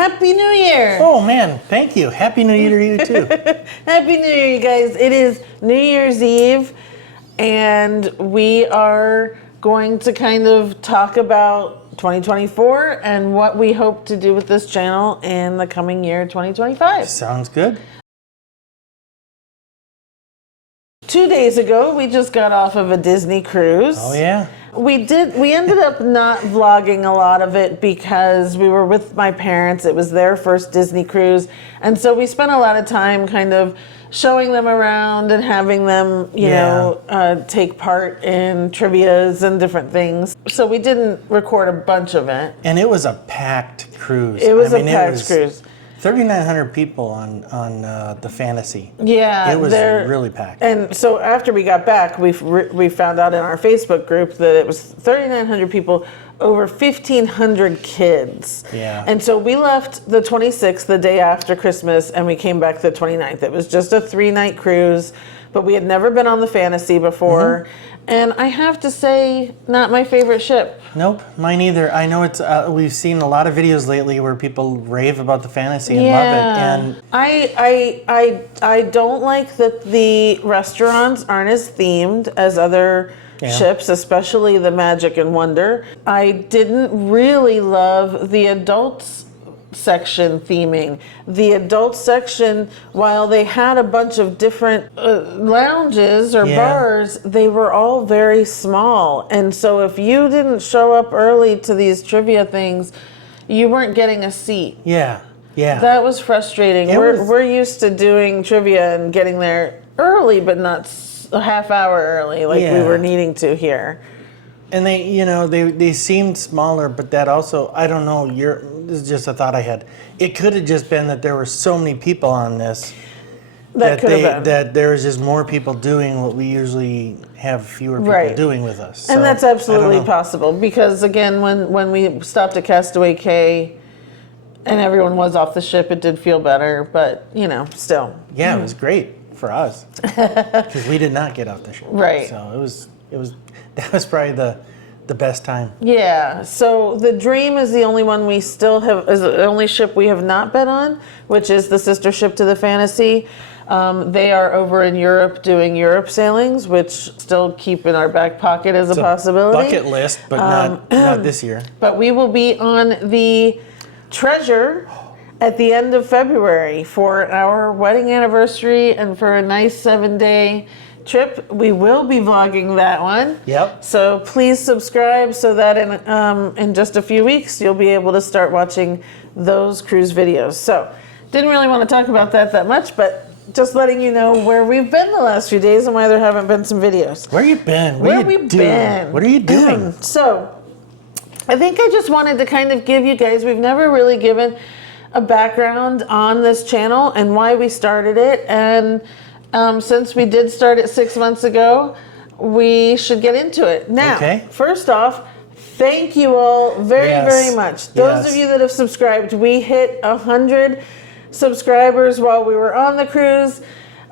Happy New Year! Oh man, thank you. Happy New Year to you too. Happy New Year, you guys. It is New Year's Eve, and we are going to kind of talk about 2024 and what we hope to do with this channel in the coming year, 2025. Sounds good. 2 days ago, we just got off of a Disney cruise. Oh yeah. We ended up not vlogging a lot of it because we were with my parents. It was their first Disney cruise. And so we spent a lot of time kind of showing them around and having them, you know, take part in trivias and different things. So we didn't record a bunch of it. And it was a packed cruise. It was a packed cruise. 3,900 people on the Fantasy. Yeah, it was really packed. And so after we got back, we found out in our Facebook group that it was 3,900 people, over 1,500 kids. Yeah. And so we left the 26th, the day after Christmas, and we came back the 29th. It was just a 3-night cruise, but we had never been on the Fantasy before. Mm-hmm. And I have to say, not my favorite ship. Nope, mine either. I know it's. We've seen a lot of videos lately where people rave about the Fantasy and love it. And I don't like that the restaurants aren't as themed as other ships, especially the Magic and Wonder. I didn't really love the adults section theming. The adult section, while they had a bunch of different lounges or bars, they were all very small. And so if you didn't show up early to these trivia things, you weren't getting a seat. Yeah. That was frustrating. We're used to doing trivia and getting there early, but not a half hour early like we were needing to here. And they seemed smaller, but that also, I don't know, this is just a thought I had. It could have just been that there were so many people on this that there was just more people doing what we usually have fewer people doing with us. And that's absolutely possible because, again, when we stopped at Castaway Cay and everyone was off the ship, it did feel better, but, still. Yeah, it was great for us because we did not get off the ship. Right. So that was probably the best time. Yeah. So the Dream is the only one we still have, is the only ship we have not been on, which is the sister ship to the Fantasy. They are over in Europe doing Europe sailings, which still keep in our back pocket as a possibility. Bucket list, but not this year. But we will be on the Treasure at the end of February for our wedding anniversary and for a nice 7-day trip. We will be vlogging that one. Yep. So please subscribe so that in just a few weeks you'll be able to start watching those cruise videos. So didn't really want to talk about that much, but just letting you know where we've been the last few days and why there haven't been some videos. Where you been? Where have we been? What are you doing? So I think I just wanted to kind of give you guys, we've never really given a background on this channel and why we started it. And since we did start it 6 months ago, we should get into it. Now, first off, thank you all very much. Those of you that have subscribed, we hit 100 subscribers while we were on the cruise,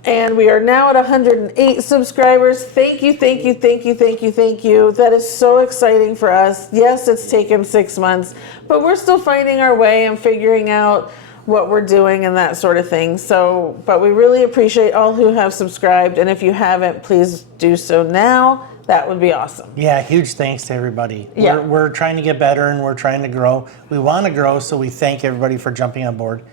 and we are now at 108 subscribers. Thank you. That is so exciting for us. Yes, it's taken 6 months, but we're still finding our way and figuring out what we're doing and that sort of thing. So, but we really appreciate all who have subscribed, and if you haven't, please do so now. That would be awesome. Yeah, huge thanks to everybody. Yeah. We're trying to get better and we're trying to grow. We want to grow, so we thank everybody for jumping on board.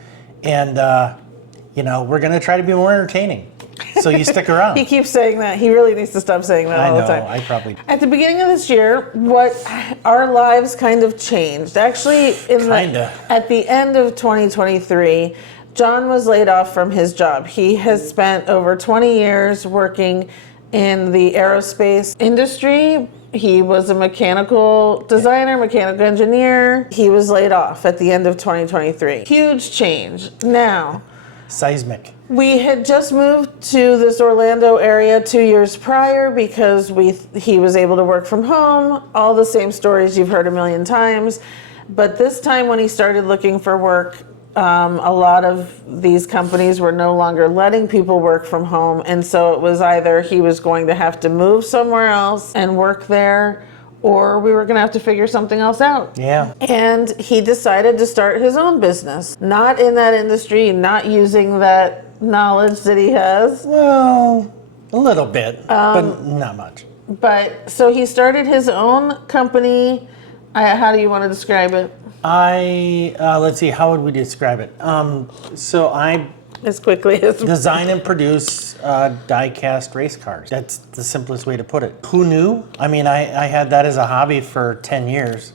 And, we're going to try to be more entertaining. So you stick around. He keeps saying that. He really needs to stop saying that all the time. I probably. At the beginning of this year, our lives kind of changed. Actually, at the end of 2023, John was laid off from his job. He has spent over 20 years working in the aerospace industry. He was a mechanical designer, mechanical engineer. He was laid off at the end of 2023. Huge change. Now, seismic. We had just moved to this Orlando area 2 years prior because he was able to work from home. All the same stories you've heard a million times. But this time when he started looking for work, a lot of these companies were no longer letting people work from home. And so it was either he was going to have to move somewhere else and work there, or we were going to have to figure something else out. Yeah. And he decided to start his own business, not in that industry, not using that knowledge that he has. Well, a little bit, but not much. But so he started his own company. How do you want to describe it? Let's see, how would we describe it? So I As quickly as design and produce die-cast race cars. That's the simplest way to put it. Who knew? I mean, I had that as a hobby for 10 years.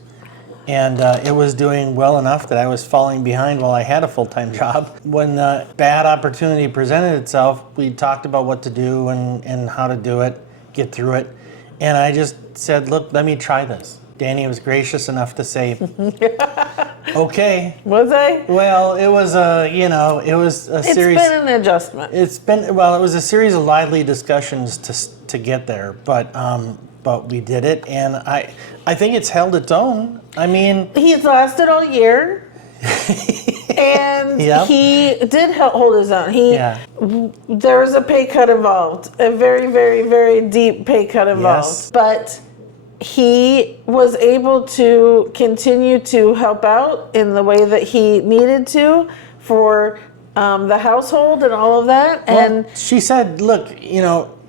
And it was doing well enough that I was falling behind while I had a full-time job. When the bad opportunity presented itself, we talked about what to do and how to do it, get through it. And I just said, look, let me try this. Danny was gracious enough to say, okay. Was I? Well, it was a series. It's been an adjustment. It was a series of lively discussions to get there, but we did it, and I think it's held its own. I mean, He's lasted all year. And Yep. he did hold his own. There was a pay cut involved, a very, very, very deep pay cut involved. Yes. But he was able to continue to help out in the way that he needed to for the household and all of that. And well, she said, look,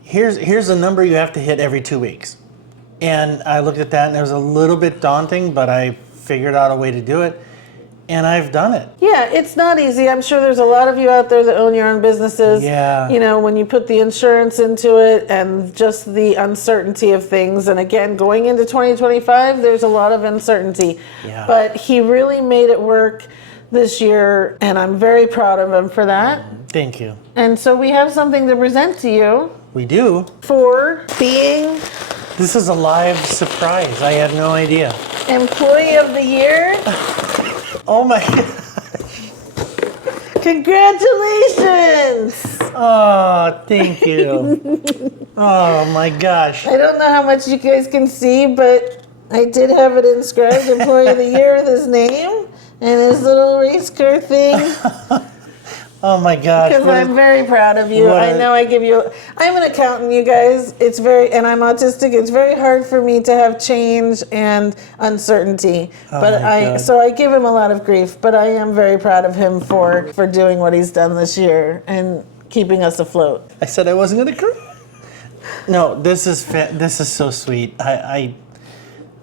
here's a number you have to hit every 2 weeks. And I looked at that, and it was a little bit daunting, but I figured out a way to do it. And I've done it. yeah, it's not easy. I'm sure there's a lot of you out there that own your own businesses. Yeah. When you put the insurance into it and just the uncertainty of things. And again, going into 2025, there's a lot of uncertainty. Yeah. But he really made it work this year, and I'm very proud of him for that. Thank you. And so we have something to present to you We do. for being This is a live surprise. I had no idea. Employee of the Year. Oh my God. Congratulations! Oh, thank you. Oh my gosh. I don't know how much you guys can see, but I did have it inscribed, Employee of the Year, with his name and his little race car thing. Oh my gosh. Because I'm very proud of you. I know I'm an accountant, you guys. And I'm autistic. It's very hard for me to have change and uncertainty. So I give him a lot of grief, but I am very proud of him for doing what he's done this year and keeping us afloat. I said I wasn't gonna cry. No, this is so sweet. I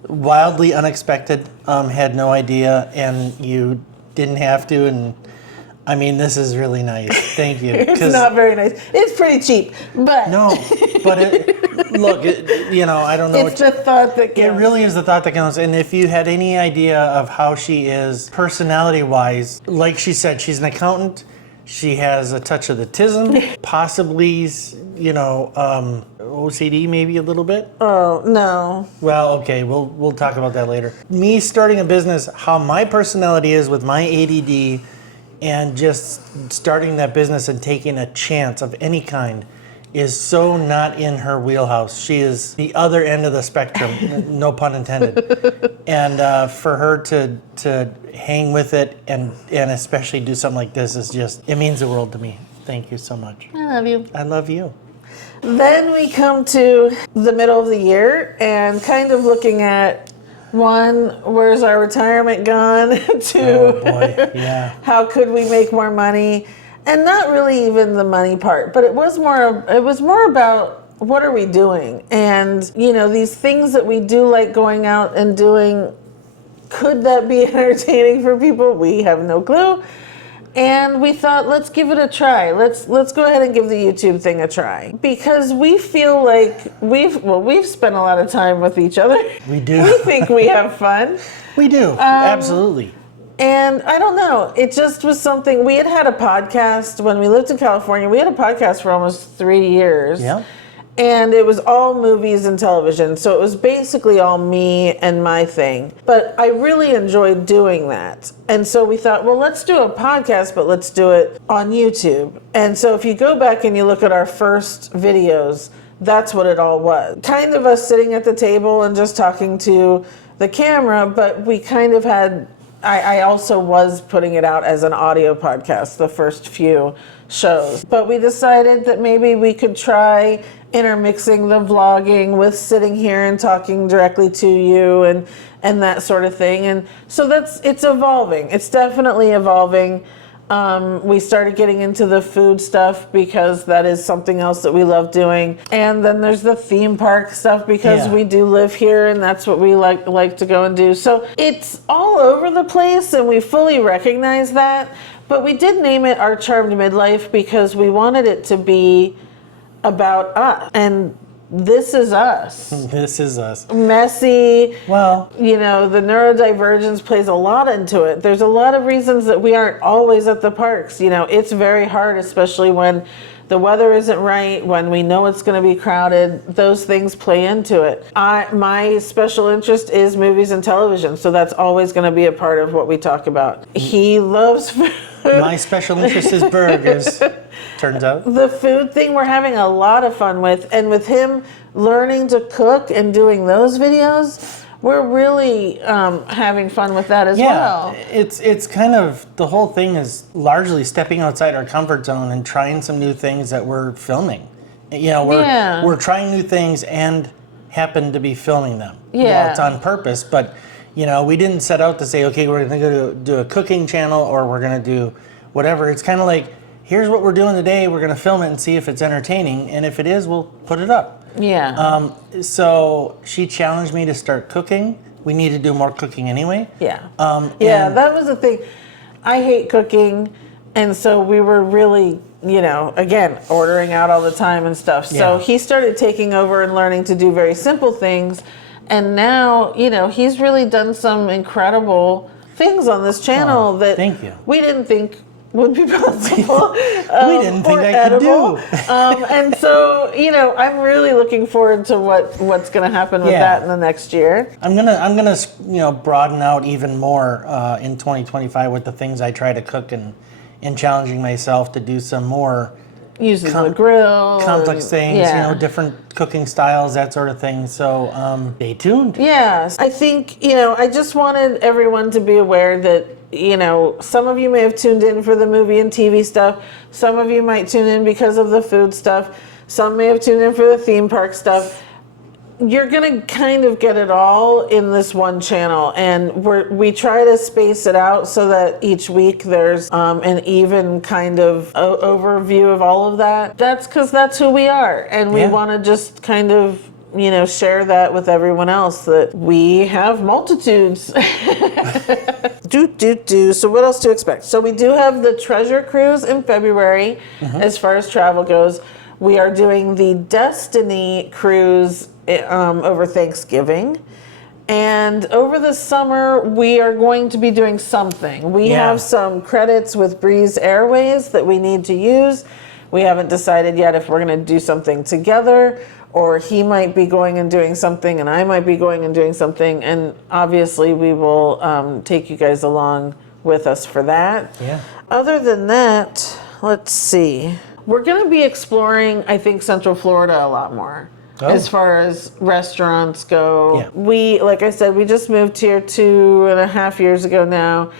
wildly unexpected. Had no idea, and you didn't have to. And I mean, this is really nice. Thank you. It's not very nice. It's pretty cheap, but no. But I don't know. it's the thought that counts. It really is the thought that counts. And if you had any idea of how she is personality-wise, like she said, she's an accountant. She has a touch of the autism, possibly, OCD maybe a little bit. Oh, no. Well, okay, we'll talk about that later. Me starting a business, how my personality is with my ADD, and just starting that business and taking a chance of any kind is so not in her wheelhouse. She is the other end of the spectrum, no pun intended. And for her to hang with it and especially do something like this is just, it means the world to me. Thank you so much. I love you. I love you. Then we come to the middle of the year and kind of looking at, one, where's our retirement gone? Two, Oh boy, yeah. how could we make more money? And not really even the money part, but it was more about what are we doing? And, these things that we do like going out and doing, could that be entertaining for people? We have no clue. And we thought, let's give it a try. Let's go ahead and give the YouTube thing a try. Because we feel like we've spent a lot of time with each other. We do. We think we have fun. We do, absolutely. And I don't know, it just was something, we had a podcast when we lived in California. We had a podcast for almost 3 years. Yeah. And it was all movies and television. So it was basically all me and my thing. But I really enjoyed doing that. And so we thought, well, let's do a podcast, but let's do it on YouTube. And so if you go back and you look at our first videos, that's what it all was. Kind of us sitting at the table and just talking to the camera, but we kind of had I also was putting it out as an audio podcast, the first few shows. But we decided that maybe we could try intermixing the vlogging with sitting here and talking directly to you and that sort of thing. And so it's evolving. It's definitely evolving. We started getting into the food stuff because that is something else that we love doing. And then there's the theme park stuff because we do live here and that's what we like to go and do. So it's all over the place and we fully recognize that. But we did name it Our Charmed Midlife because we wanted it to be about us. And this is us. This is us. Messy. Well, the neurodivergence plays a lot into it. There's a lot of reasons that we aren't always at the parks. It's very hard, especially when the weather isn't right, when we know it's going to be crowded. Those things play into it. My special interest is movies and television, so that's always going to be a part of what we talk about. He loves food. My special interest is burgers, turns out. The food thing we're having a lot of fun with, and with him learning to cook and doing those videos, we're really having fun with that as well. It's kind of, the whole thing is largely stepping outside our comfort zone and trying some new things that we're filming. We're trying new things and happen to be filming them. Well, it's on purpose, but we didn't set out to say, okay, we're going to go do a cooking channel or we're going to do whatever. It's kind of like, here's what we're doing today. We're going to film it and see if it's entertaining. And if it is, we'll put it up. Yeah. So she challenged me to start cooking. We need to do more cooking anyway. Yeah. That was the thing. I hate cooking. And so we were really, again, ordering out all the time and stuff. So he started taking over and learning to do very simple things. And now, he's really done some incredible things on this channel that thank you. We didn't think would be possible. We didn't think I could do. And so, I'm really looking forward to what's going to happen with that in the next year. I'm gonna broaden out even more in 2025 with the things I try to cook and challenging myself to do some more using the grill, complex things, different cooking styles, that sort of thing. So stay tuned. Yes, I think I just wanted everyone to be aware that some of you may have tuned in for the movie and TV stuff. Some of you might tune in because of the food stuff. Some may have tuned in for the theme park stuff. You're gonna kind of get it all in this one channel, and we try to space it out so that each week there's an even kind of overview of all of that. That's because that's who we are, and we want to just kind of share that with everyone else, that we have multitudes. So what else to expect? So we do have the Treasure Cruise in February. As far as travel goes, we are doing the Destiny Cruise over Thanksgiving. And over the summer, we are going to be doing something. We have some credits with Breeze Airways that we need to use. We haven't decided yet if we're going to do something together, or he might be going and doing something and I might be going and doing something. And obviously we will take you guys along with us for that. Yeah. Other than that, let's see. We're going to be exploring, I think, Central Florida a lot more. As far as restaurants go. We, like I said, we just moved here 2.5 years ago now,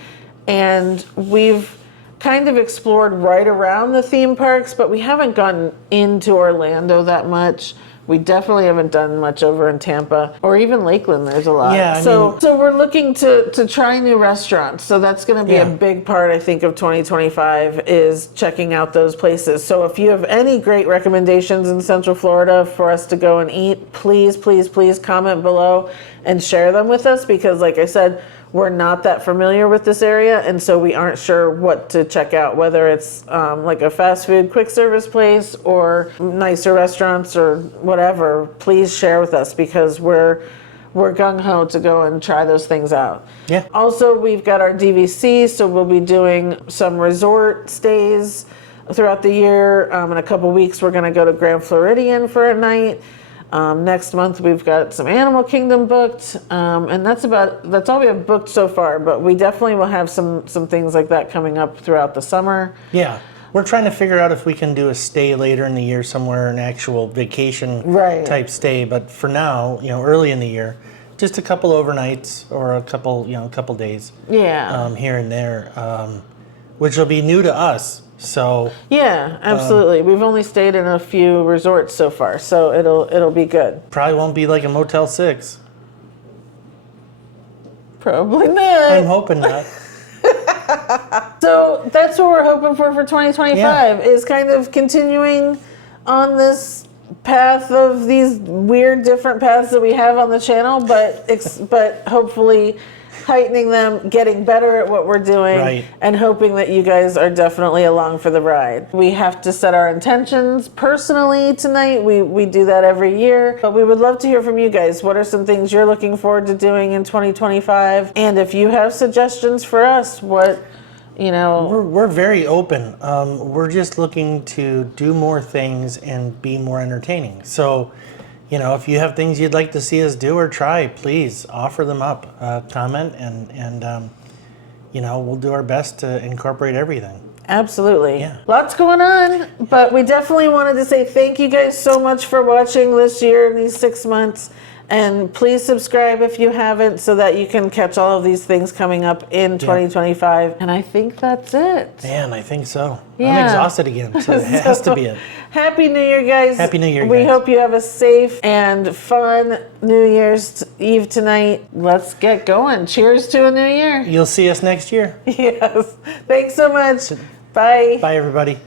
and we've kind of explored right around the theme parks, but we haven't gotten into Orlando that much. We definitely haven't done much over in Tampa or even Lakeland. There's a lot. Yeah, so we're looking to try new restaurants. So that's going to be a big part, I think, of 2025 is checking out those places. So if you have any great recommendations in Central Florida for us to go and eat, please, please, please comment below and share them with us, because like I said, we're not that familiar with this area, and so we aren't sure what to check out, whether it's like a fast food quick service place or nicer restaurants or whatever. Please share with us, because we're gung-ho to go and try those things out. Yeah. Also, we've got our DVC, so we'll be doing some resort stays throughout the year. In a couple weeks, we're going to go to Grand Floridian for a night. Next month we've got some Animal Kingdom booked, and that's all we have booked so far, but we definitely will have some things like that coming up throughout the summer. Yeah, we're trying to figure out if we can do a stay later in the year somewhere, an actual vacation type stay, but for now, early in the year, just a couple overnights or a couple, a couple days Yeah. here and there, which will be new to us. So Yeah, absolutely. We've only stayed in a few resorts so far, so it'll be good. probably won't be like a Motel 6. Probably not. I'm hoping not. So that's what we're hoping for 2025 is kind of continuing on this path of these weird different paths that we have on the channel, but hopefully heightening them, getting better at what we're doing, Right. and hoping that you guys are definitely along for the ride. We have to set our intentions personally tonight. We do that every year, but we would love to hear from you guys. What are some things you're looking forward to doing in 2025? And if you have suggestions for us, We're very open. We're just looking to do more things and be more entertaining. So, if you have things you'd like to see us do or try, please offer them up, comment, and we'll do our best to incorporate everything. Absolutely. Yeah. Lots going on, but we definitely wanted to say thank you guys so much for watching this year and these 6 months. And please subscribe if you haven't so that you can catch all of these things coming up in 2025. And I think that's it. Man, I think so. Yeah. I'm exhausted again, so it has to be it. Happy New Year, guys. Happy New Year, We guys. hope you have a safe and fun New Year's Eve tonight. Let's get going. Cheers to a new year. You'll see us next year. Yes. Thanks so much. Bye. Bye, everybody.